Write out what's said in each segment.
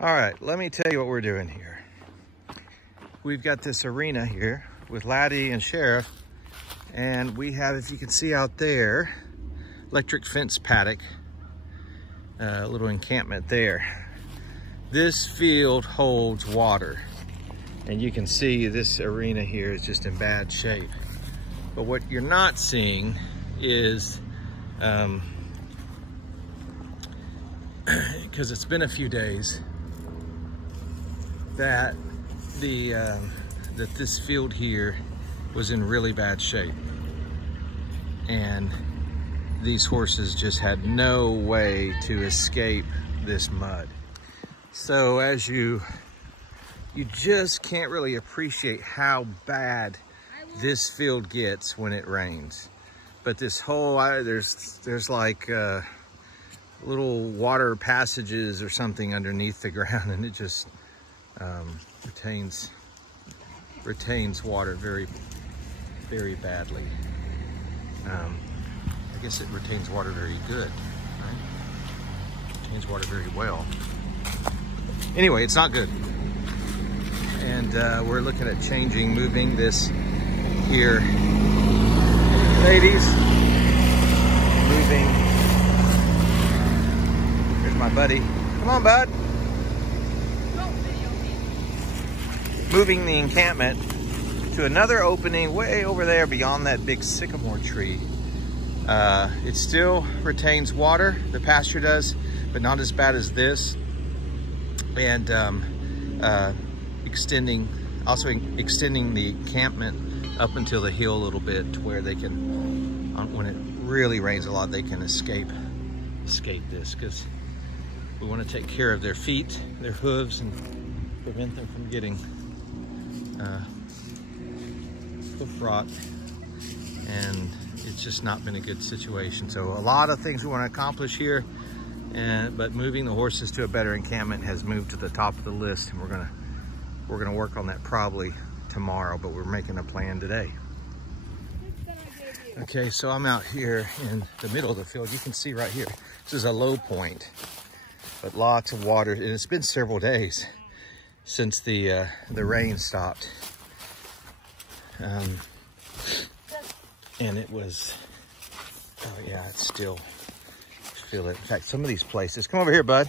All right, let me tell you what we're doing here. We've got this arena here with Laddie and Sheriff, and we have, if you can see out there, electric fence paddock, a little encampment there. This field holds water, and you can see this arena here is just in bad shape. But what you're not seeing is, because it's been a few days, that this field here was in really bad shape, and these horses just had no way to escape this mud. So as you just can't really appreciate how bad this field gets when it rains. But this whole, there's like little water passages or something underneath the ground, and it just retains water very, very badly. I guess it retains water very good, right? Retains water very well. Anyway, it's not good. And we're looking at moving this here. Ladies, moving. Here's my buddy. Come on, bud. Moving the encampment to another opening way over there beyond that big sycamore tree. It still retains water, the pasture does, but not as bad as this. And extending the encampment up until the hill a little bit, to where they can, when it really rains a lot, they can escape this, because we want to take care of their feet, their hooves, and prevent them from getting hoof rot. And it's just not been a good situation. So a lot of things we want to accomplish here, but moving the horses to a better encampment has moved to the top of the list, and we're gonna work on that probably tomorrow, but we're making a plan today. Okay, so I'm out here in the middle of the field. You can see right here, this is a low point, but lots of water, and it's been several days since the rain stopped. And it was, oh yeah, it's still, feel it. In fact, some of these places, come over here, bud.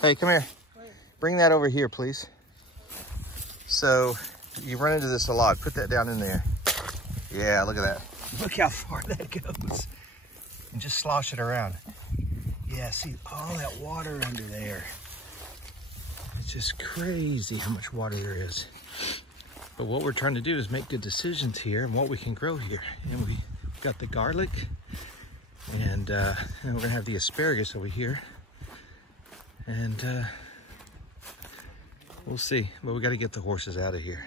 Hey, come here. Bring that over here, please. So you run into this a lot. Put that down in there. Yeah, look at that. Look how far that goes. And just slosh it around. Yeah, see all that water under there. It's just crazy how much water there is. But what we're trying to do is make good decisions here and what we can grow here. And we've got the garlic, and we're gonna have the asparagus over here. And we'll see, but we got to get the horses out of here.